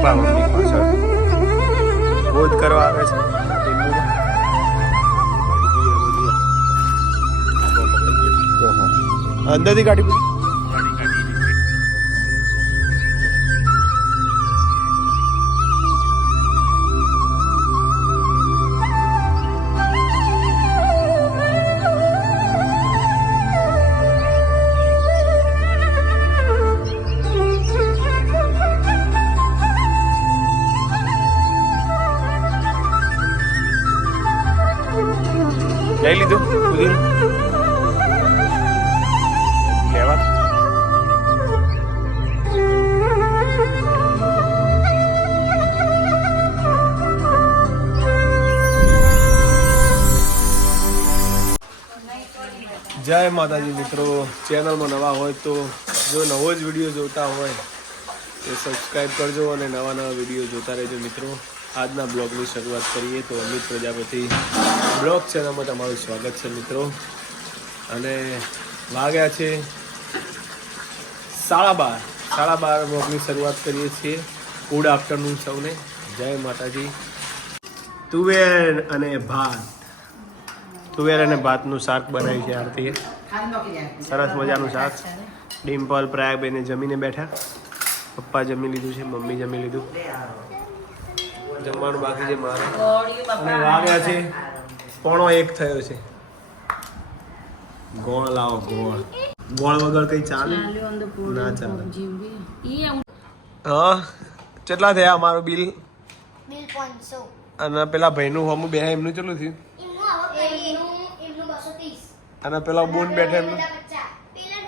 પપ્પા મમ્મી પાછળ. બોધ કરવા આવે છે. અંદરથી કાઢી જય માતાજી મિત્રો. ચેનલમાં નવા હોય તો જો નવો જ વીડિયો જોતા હોય તો સબસ્ક્રાઈબ કરજો અને નવા નવા વીડિયો જોતા રહેજો મિત્રો. આજના બ્લોગની શરૂઆત કરીએ તો અમિત પ્રજાપતિ બ્લોગ ચેનલમાં તમારું સ્વાગત છે મિત્રો. અને વાગ્યા છે સાડા બાર. સાડા બાર બ્લોગની શરૂઆત કરીએ છીએ. ગુડ આફ્ટરનૂન સૌને. જય માતાજી. તુવેર અને ભાત. તુવેર અને ભાતનું શાક બનાવ્યું છે આરતીએ સરસ મજાનું શાક. ડિમ્પલ પ્રયાગ બેને જમીને બેઠા. પપ્પા જમી લીધું છે મમ્મી જમી લીધું. જમવાનું બાકી છે મારે. અને વાગ્યા છે. પોણો એક થયો છે. ગોળ લાવો ગોળ. ગોળ વગર કઈ ચાલે? ના ચાલે. હા કેટલા થયા અમારું બિલ? અને પેલા ભાઈનું હોમું બે એમનું કેટલું થયું એમનું એમનું બસો ત્રીસ અને પેલા બોન બેઠે એમનું.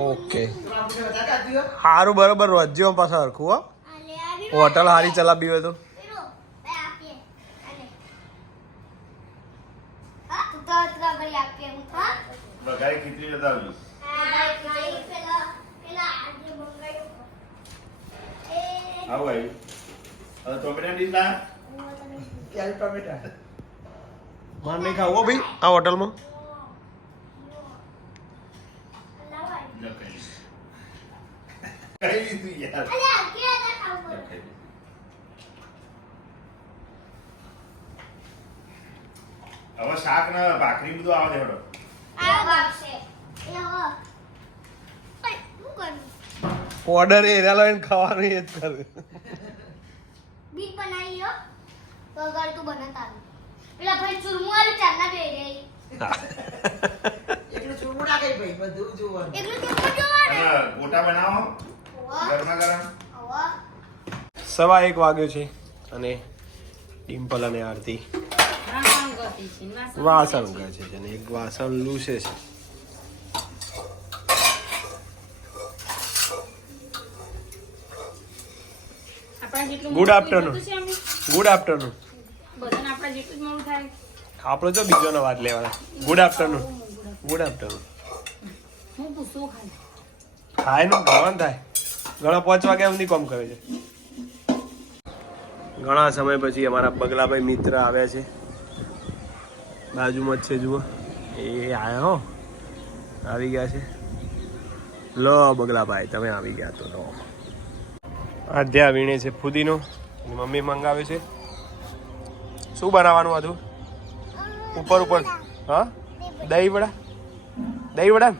ઓકે. સારું બરોબર રોજ્યો પાછા હરખું હો. હોટલ સારી ચલાવી હોય તો. મને ખાવો ભાઈ આ હા તું તો તો ઘડી આપીએ હું હા બગાઈ ખીચડી લેતા આવજો હા પેલા પેલા આજે મંગાયું એ આવું આવ્યું હવે ટોમેટા ડીશ ના માર નહીં ખાવું હો ભાઈ આ હોટલમાં લો કઈ લીધું. કઈ લીધું યાર. હવે શાક ને ભાખરી બધું આવે છે હેડો. ઓર્ડર એ રેલો લઈને ખાવાનું એ જ કરે. બીટ બનાવી હો તો અગર તું બનાતા પેલા ભાઈ ચૂરમું ચાર ના બે રે એટલું ચૂરમું ના કઈ ભાઈ બધું જોવાનું. એકલું ચૂરમું જોવા ને ગોટા બનાવો. ગરમા ગરમ સવા એક વાગ્યો છે અને ડિમ્પલ અને આરતી વાસણ ઘસે છે અને એક વાસણ લૂસે છે. ગુડ આફ્ટરનૂન ગુડ આફ્ટરનૂન આપણો તો બીજો નો વાત લેવાના. ગુડ આફ્ટરનૂન ગુડ આફ્ટરનૂન ખાયનું ભવન થાય. ઘણા પાંચ વાગે સુધી કોમ કરે છે. ઘણા સમય પછી અમારા બગલાભાઈ મિત્ર આવ્યા છે. બાજુમાં જ છે, જુઓ. એ આવ્યા હો. આવી ગયા છે. લો બગલાભાઈ, તમે આવી ગયા તો લો. આધ્યા વીણે છે ફુદીનો મમ્મી મંગાવે છે. શું બનાવવાનું હતું? ઉપર ઉપર, હા? દહીં વડા? દહીં વડા?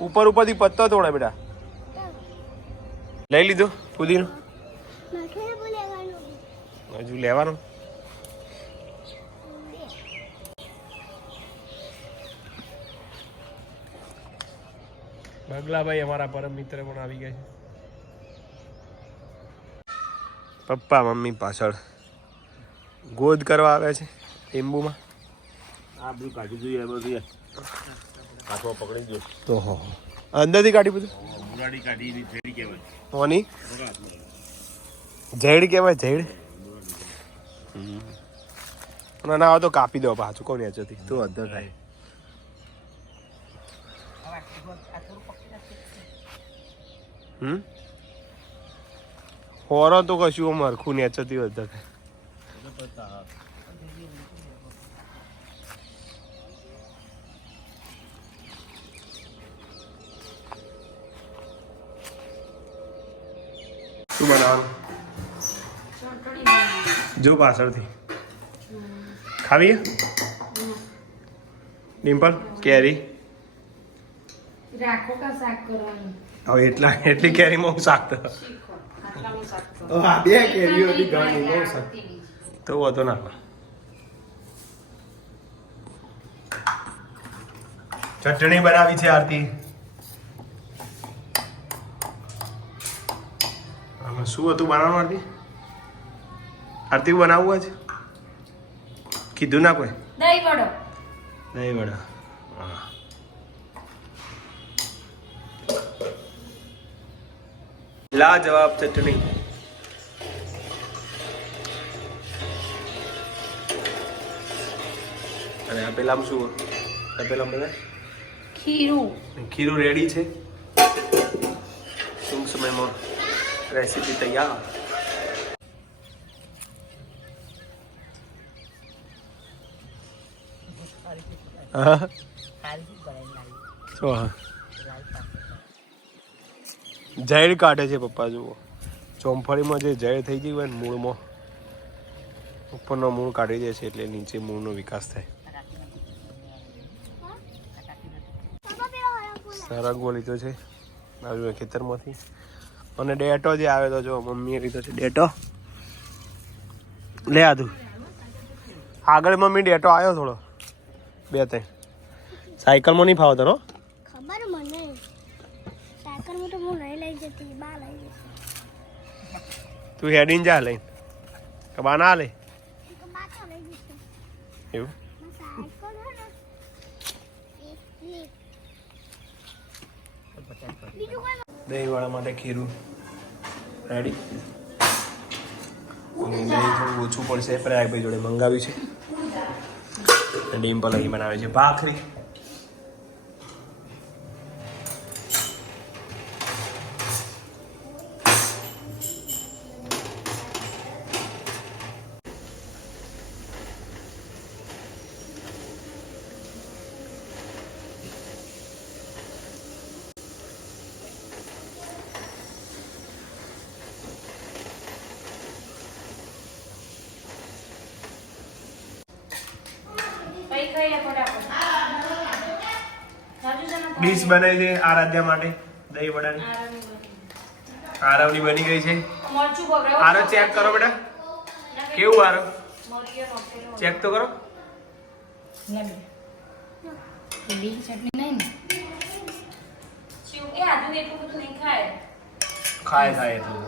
ઉપર ઉપરથી પત્તો તોડે બેટા. લઈ લીધો પુદીનો હજુ લેવાનું? બગલાભાઈ અમારા પરમ મિત્ર પણ આવી ગયા છે. પપ્પા મમ્મી પાછળ ગોદ કરવા આવ્યા છે લીંબુમાં. આ બધું કાઢી જોઈએ બધું હાથમાં પકડી ગયો. તો હો. અંદરથી કાઢી બધું? મુરાડી કાઢી ફેરી કહેવાય. કોની ઝેડ કહેવાય ઝેડ? ના ના તો કાપી દો પાછું કોની હજુથી તું અધર થાય હમ? હોરો તો કશું આમ હરખું નેચરથી અધર શું બનાવવાનું? જો પાછળથી. ખાવી હે? ડિમ્પલ? કેરી? હવે એટલા એટલી કેરીમાં હું શાક. હા બે કેરીઓ હતી ઘણી બહુ શાક. તો વધુ નાખો ચટણી બનાવી છે આરતી આમાં શું હતું બનાવવાનું આરતી? આરતી બનાવવું છે કીધું ના કોઈ? દહીં વડો. નહીં વડો. હા. લાજવાબ ચટણી. અને આ પેલામાં શું આ પેલા બધા? ખીરું. ખીરું રેડી છે. ટૂંક સમયમાં રેસીપી તૈયાર ઝેર કાઢે છે પપ્પા જુઓ. ચોમફળીમાં જે ઝેર થઈ ગઈ હોય ને મૂળમાં ઉપરનો મૂળ કાઢી દે છે એટલે નીચે મૂળનો વિકાસ થાય. સારા ગોળી તો લીધો છે. બાજુ ખેતરમાંથી. અને ડેટો જે આવે તો જો મમ્મીએ લીધો છે ડેટો. લે આધું આગળ મમ્મી ડેટો આવ્યો થોડો. બે ત્રણ. સાયકલમાં નહીં ફાવતો નો ખબર મને. સાયકલમાં તો હું નહીં લઈ જતી બા લઈ જતી. તું હેડીન જા લઈ કે બા ના લે? એવું? બીજું કોઈ દહીંવાળા માટે ખીરું. રેડી અને દહીં થોડું ઓછું પડશે. પ્રયાગભાઈ જોડે મંગાવ્યું છે. અને ડિમ્પલ અહીં બનાવે છે. ભાખરી. ડીશ બનાવી છે આરાધ્યા માટે દહીં વડાની. આરવની બની ગઈ છે. આરો ચેક કરો બેટા. કેવું આરો? ચેક તો કરો. ખાય. ખાય એટલું.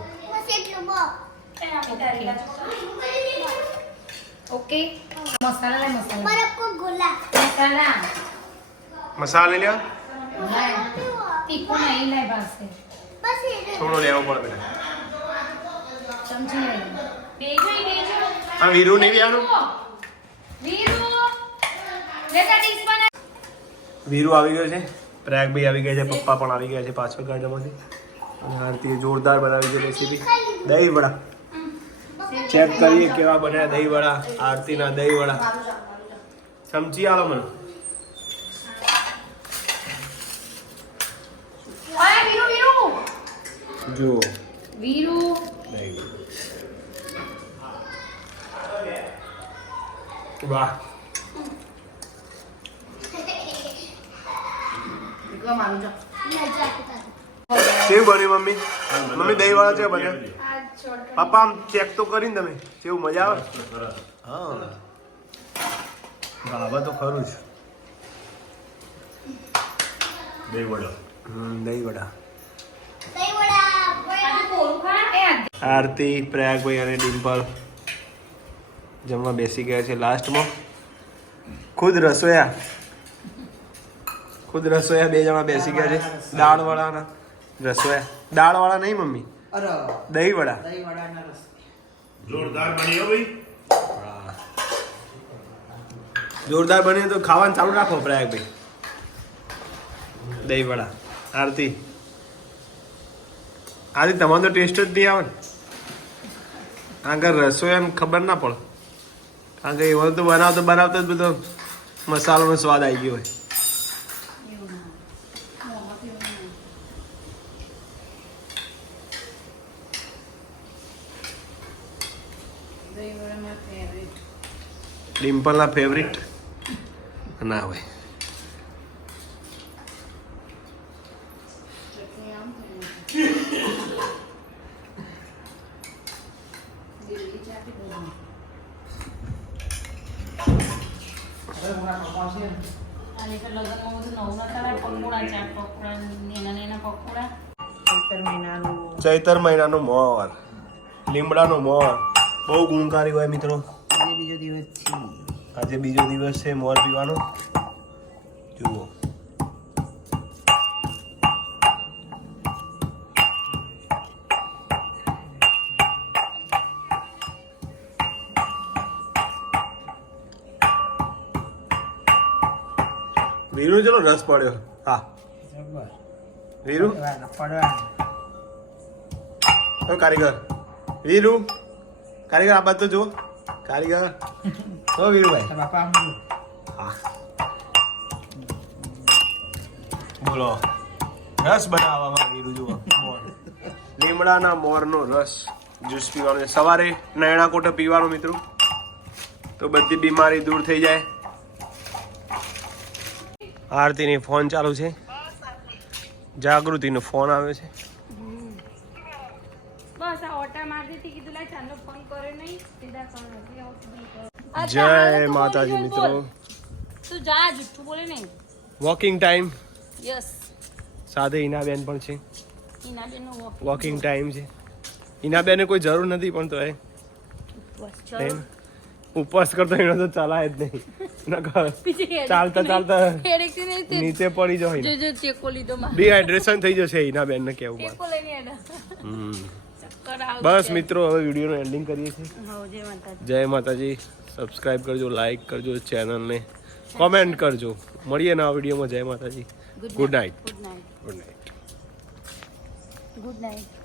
ઓકે. મસાલા લે મસાલા. બરફ કો ગોલા. મસાલા. મસાલા લ્યો. લાય. તીખું નહીં લાય પાસે થોડો લેવો પડે બેટા ચમચી લે. બેજો બેજો આ વીરુ નહીં વ્યાનું વીરુ લેતા ડીશ બના વીરુ આવી ગયો છે. પ્રયાગભાઈ આવી ગયા છે પપ્પા પણ આવી ગયા છે પાછળ ગાડામાંથી અને આરતીએ જોરદાર બનાવી છે રેસીપી દહીં વડા ચેક કરીએ કેવા બન્યા દહીં વડા આરતીના દહીં વડા ચમચી આલો મને ઓય વીરુ વીરુ જુઓ વીરુ. વાહ. કેવું બન્યું મમ્મી? મમ્મી દહીં વાળા છે બને પપ્પા આમ ચેક તો કરીને તમે. કેવું મજા આવે. હા. ભાવે તો ખરું જ. બે વડો હમ દહીં વડા દહીં વડા આરતી પ્રયાગભાઈ અને ડિમ્પલ જમવા બેસી ગયા છે લાસ્ટમાં. ખુદ રસોયા. ખુદ રસોયા બે જણા બેસી ગયા છે. દાળ વાળાના રસોયા. દાળ વાળા નહીં મમ્મી? અરે. દહીં વડા વડાના જોરદાર બની હો ભાઈ. જોરદાર બન્યો તો ખાવાનું ચાલુ રાખો પ્રયાગભાઈ. દહીં વડા આરતી. આરતી તમારો ટેસ્ટ જ નહીં આવે ને. કે રસોઈ એમ ખબર ના પડે. કારણ કે એવો તો બનાવતો બનાવતો જ બધો મસાલાનો સ્વાદ આવી ગયો હોય. ડિમ્પલના ફેવરિટ ના હોય ચટણી આમ થઈ દિલ્હી ચાટી બધું અને તો લગ્નમાં બધું નવું ના પકોડા ચાટ પકોડા નેના નેના પકોડા. સત્તર મહિનાનું. ચૈતર મહિનાનો મોર લીમડાનો મોર બહુ ગુણકારી હોય મિત્રો. આજે બીજો દિવસ છે. આજે બીજો દિવસ છે મોર પીવાનો. જુઓ. વીરુ ચલો રસ પડ્યો. હા. વીરુ? પડવાના કારીગર. વીરુ? કારીગર આ બાદ તો જો કારીગર. ઓ વીરુભાઈ. બાપા હા. બોલો. રસ બનાવવામાં વીરુ જુઓ. લીમડાના મોરનો રસ જ્યુસ પીવાનો છે. સવારે નયણા કોટે પીવાનો મિત્રો. તો બધી બીમારી દૂર થઈ જાય. આરતીની ફોન ચાલુ છે. જાગૃતિનો ફોન આવે છે. જય માતાજી મિત્રો. તું જા જુઠ્ઠું બોલે નહીં. વોકિંગ ટાઈમ યસ સાથે ઈનાબેન પણ છે. વોકિંગ ટાઈમ છે. ઈનાબેને કોઈ જરૂર નથી પણ તો એ. બસ એમ. ચલો ઉપવાસ કરતો એનો તો ચલાય જ નહીં. નકર ચાલતા ચાલતા નીચે પડી જો જાય જો ટેકો લીધો ડિહાઇડ્રેશન થઈ જશે ઈનાબેન ને કેવું લઈને હમ. બસ મિત્રો હવે વિડીયોનો એન્ડિંગ કરીએ છીએ. જય માતાજી. જય સબસ્ક્રાઇબ કરજો લાઈક કરજો ચેનલને કોમેન્ટ કરજો. મળીએ નવા વિડીયોમાં. જય માતાજી. Good night good night good night